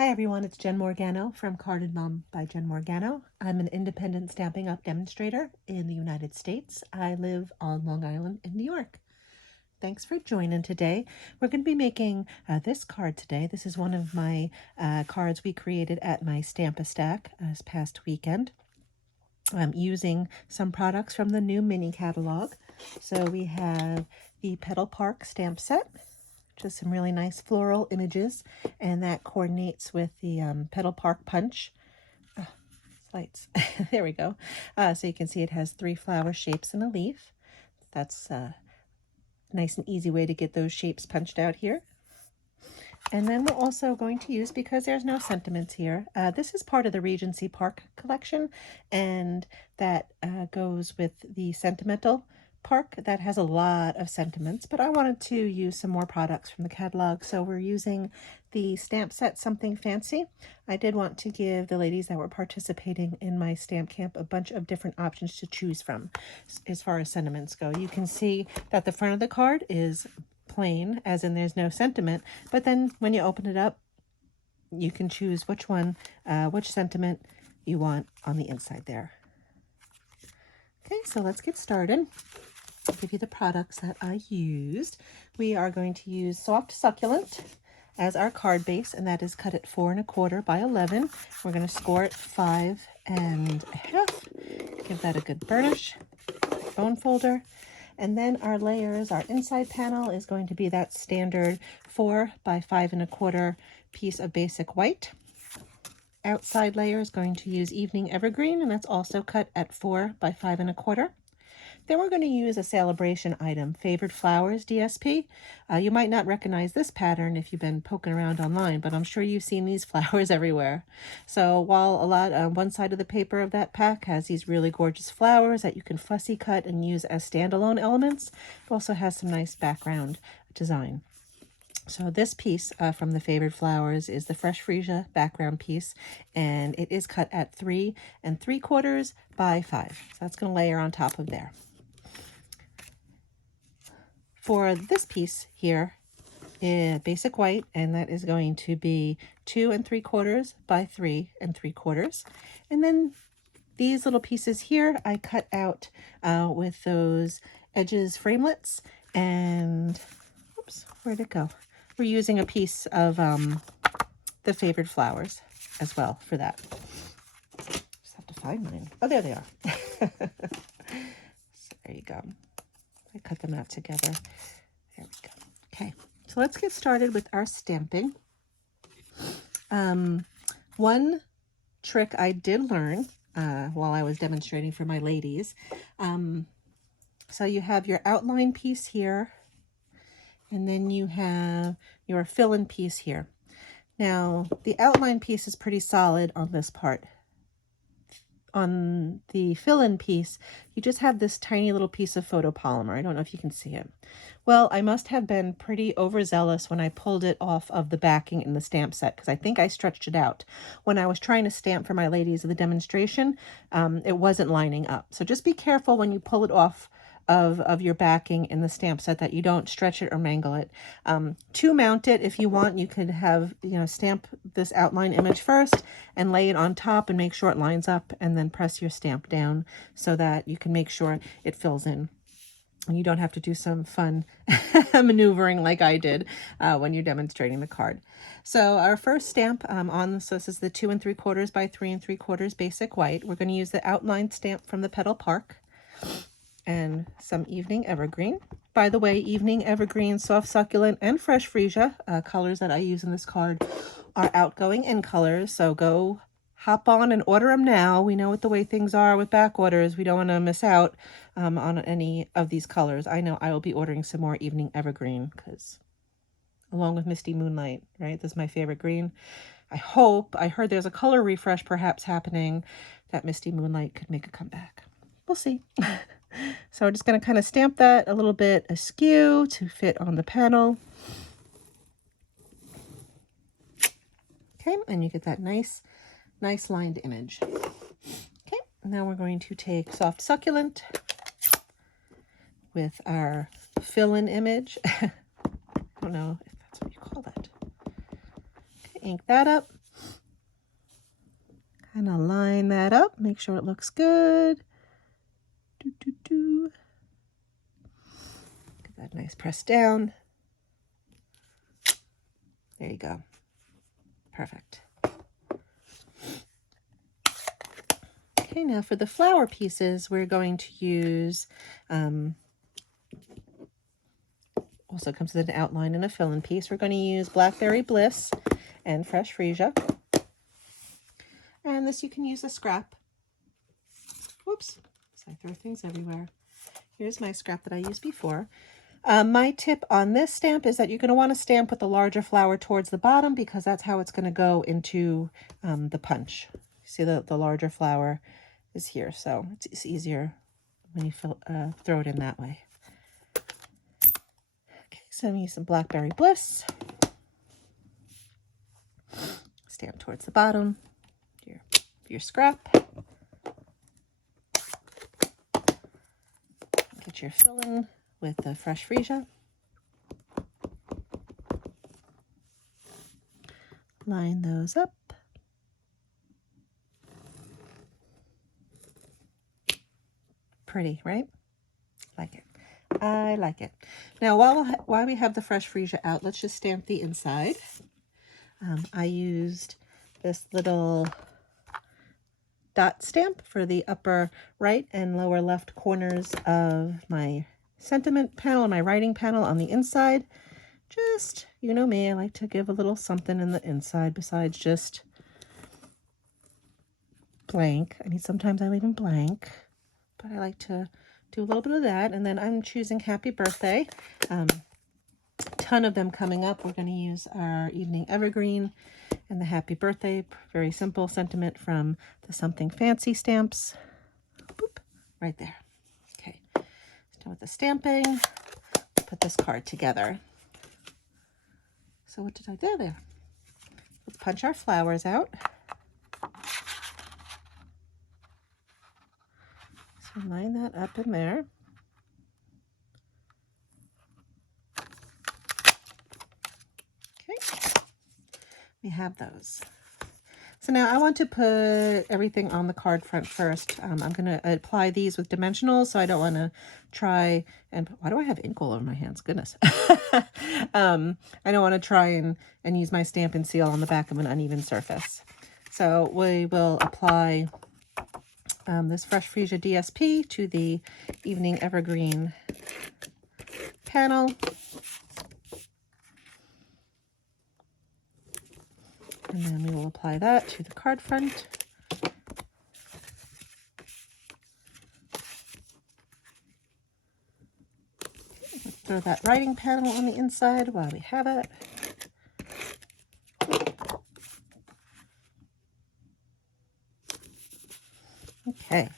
Hi everyone, it's Jen Morgano from Carded Mom by Jen Morgano. I'm an independent Stampin' Up! Demonstrator in the United States. I live on Long Island in New York. Thanks for joining today. We're going to be making this card today. This is one of my cards we created at my Stamp-A-Stack this past weekend. I'm using some products from the new mini catalog. So we have the Petal Park stamp set, just some really nice floral images, and that coordinates with the Petal Park punch. Lights. There we go. So you can see it has 3 flower shapes and a leaf. That's a nice and easy way to get those shapes punched out here. And then we're also going to use, because there's no sentiments here, this is part of the Regency Park collection, and that goes with the Sentimental Park that has a lot of sentiments, but I wanted to use some more products from the catalog, so we're using the stamp set Something Fancy. I did want to give the ladies that were participating in my stamp camp a bunch of different options to choose from as far as sentiments go. You can see that the front of the card is plain, as in there's no sentiment, but then when you open it up, you can choose which one, which sentiment you want on the inside there. Okay, so let's get started. I'll give you the products that I used. We are going to use Soft Succulent as our card base, and that is cut at 4 1/4 by 11. We're going to score it 5 1/2. Give that a good burnish. Bone folder. And then our layers, our inside panel is going to be that standard 4 by 5 1/4 piece of basic white. Outside layer is going to use Evening Evergreen, and that's also cut at 4 by 5 1/4. Then we're going to use a celebration item, Favored Flowers DSP. You might not recognize this pattern if you've been poking around online, but I'm sure you've seen these flowers everywhere. So while a lot on one side of the paper of that pack has these really gorgeous flowers that you can fussy cut and use as standalone elements, it also has some nice background design. So this piece from the Favored Flowers is the Fresh Freesia background piece, and it is cut at 3 3/4 by 5. So that's going to layer on top of there. For this piece here, basic white, and that is going to be 2 3/4 by 3 3/4. And then these little pieces here I cut out with those edges framelets, and oops, where'd it go? We're using a piece of the Favored Flowers as well for that. Just have to find mine. Oh, there they are. So there you go. I cut them out together. There we go. Okay, so let's get started with our stamping. One trick I did learn while I was demonstrating for my ladies. So you have your outline piece here, and then you have your fill-in piece here. Now, the outline piece is pretty solid on this part. On the fill-in piece, you just have this tiny little piece of photopolymer. I don't know if you can see it. Well, I must have been pretty overzealous when I pulled it off of the backing in the stamp set, because I think I stretched it out. When I was trying to stamp for my ladies of the demonstration, it wasn't lining up. So just be careful when you pull it off of your backing in the stamp set that you don't stretch it or mangle it. To mount it, if you want, you could have, stamp this outline image first and lay it on top and make sure it lines up, and then press your stamp down so that you can make sure it fills in. And you don't have to do some fun maneuvering like I did when you're demonstrating the card. So our first stamp so this is the 2 3/4 by 3 3/4 basic white. We're going to use the outline stamp from the Petal Park and some Evening Evergreen. By the way, Evening Evergreen, Soft Succulent, and Fresh Freesia, colors that I use in this card, are outgoing in colors, so go hop on and order them now. We know what the way things are with back orders. We don't want to miss out on any of these colors. I know I will be ordering some more Evening Evergreen, because along with Misty Moonlight, right? This is my favorite green. I heard there's a color refresh perhaps happening that Misty Moonlight could make a comeback. We'll see. So we're just going to kind of stamp that a little bit askew to fit on the panel. Okay, and you get that nice lined image. Okay, now we're going to take Soft Succulent with our fill-in image. I don't know if that's what you call that. Okay, ink that up. And I'll line that up, make sure it looks good. Get that nice press down. There you go. Perfect. Okay, now for the flower pieces, we're going to use, also comes with an outline and a fill-in piece. We're going to use Blackberry Bliss and Fresh Freesia. And this you can use a scrap. Whoops, I throw things everywhere. Here's my scrap that I used before. My tip on this stamp is that you're going to want to stamp with the larger flower towards the bottom because that's how it's going to go into the punch. See the larger flower is here, so it's easier when you throw it in that way. Okay, so I'm going to use some Blackberry Bliss. Stamp towards the bottom, your scrap. Get your fill-in with the Fresh Freesia. Line those up. Pretty, right? Like it. I like it. Now, while we have the Fresh Freesia out, let's just stamp the inside. I used this little dot stamp for the upper right and lower left corners of my sentiment panel and my writing panel on the inside. Just, you know me, I like to give a little something in the inside besides just blank. I mean, sometimes I leave them blank, but I like to do a little bit of that. And then I'm choosing Happy Birthday. Ton of them coming up. We're going to use our Evening Evergreen and the Happy Birthday. Very simple sentiment from the Something Fancy stamps. Boop, right there. Okay, done with the stamping. Put this card together. So what did I do there? Let's punch our flowers out. So line that up in there. Okay, we have those. So now I want to put everything on the card front first. I'm going to apply these with dimensionals, so I don't want to try and... Why do I have ink all over my hands? Goodness. I don't want to try and use my Stampin' Seal on the back of an uneven surface. So we will apply this Fresh Freesia DSP to the Evening Evergreen panel. And then we will apply that to the card front. Let's throw that writing panel on the inside while we have it. Okay,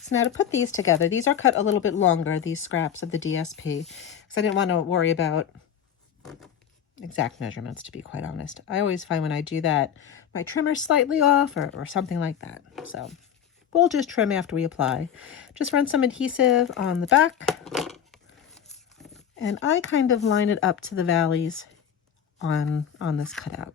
so now to put these together, these are cut a little bit longer, these scraps of the DSP, because I didn't want to worry about exact measurements, to be quite honest. I always find when I do that, my trimmer's slightly off or something like that. So we'll just trim after we apply. Just run some adhesive on the back. And I kind of line it up to the valleys on this cutout.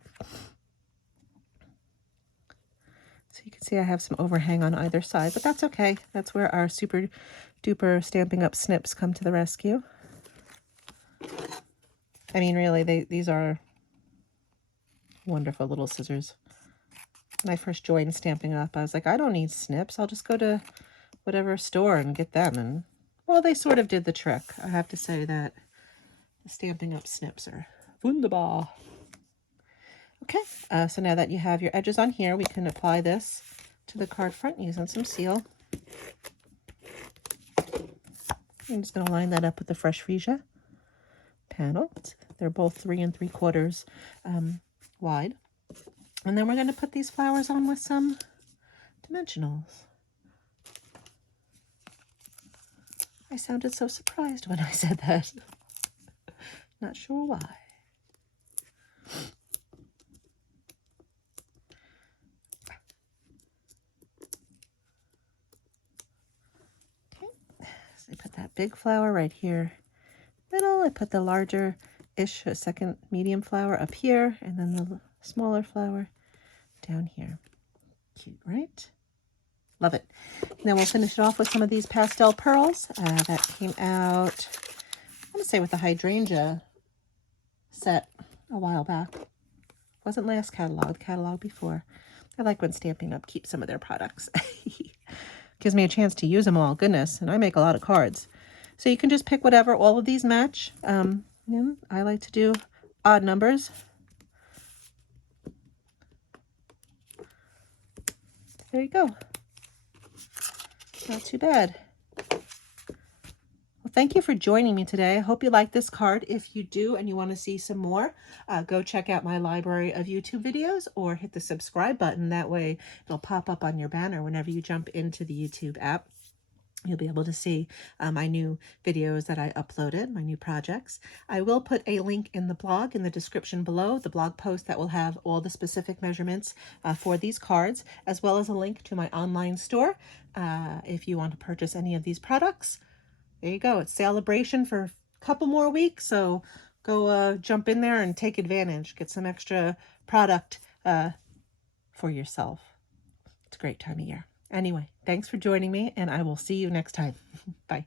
So you can see I have some overhang on either side, but that's okay. That's where our super duper Stampin' Up snips come to the rescue. I mean, really, these are wonderful little scissors. When I first joined Stampin' Up, I was like, I don't need snips. I'll just go to whatever store and get them. And, well, they sort of did the trick. I have to say that the Stampin' Up snips are wunderbar. Okay, so now that you have your edges on here, we can apply this to the card front using some seal. I'm just going to line that up with the Fresh Freesia panel. They're both 3 3/4 wide. And then we're going to put these flowers on with some dimensionals. I sounded so surprised when I said that. Not sure why. Okay, so I put that big flower right here middle. I put the larger-ish second medium flower up here, and then the smaller flower down here. cute, right? Love it. And then we'll finish it off with some of these pastel pearls that came out, I want to say with the hydrangea set a while back. Wasn't last catalog, catalog before. I like when Stampin' Up! Keeps some of their products. Gives me a chance to use them all. Goodness, and I make a lot of cards. So you can just pick whatever. All of these match. I like to do odd numbers. There you go. Not too bad. Well, thank you for joining me today. I hope you like this card. If you do and you want to see some more, go check out my library of YouTube videos or hit the subscribe button. That way it'll pop up on your banner whenever you jump into the YouTube app. You'll be able to see my new videos that I uploaded, my new projects. I will put a link in the blog in the description below, the blog post that will have all the specific measurements for these cards, as well as a link to my online store if you want to purchase any of these products. There you go. It's celebration for a couple more weeks, so go jump in there and take advantage. Get some extra product for yourself. It's a great time of year. Anyway, thanks for joining me, and I will see you next time. Bye.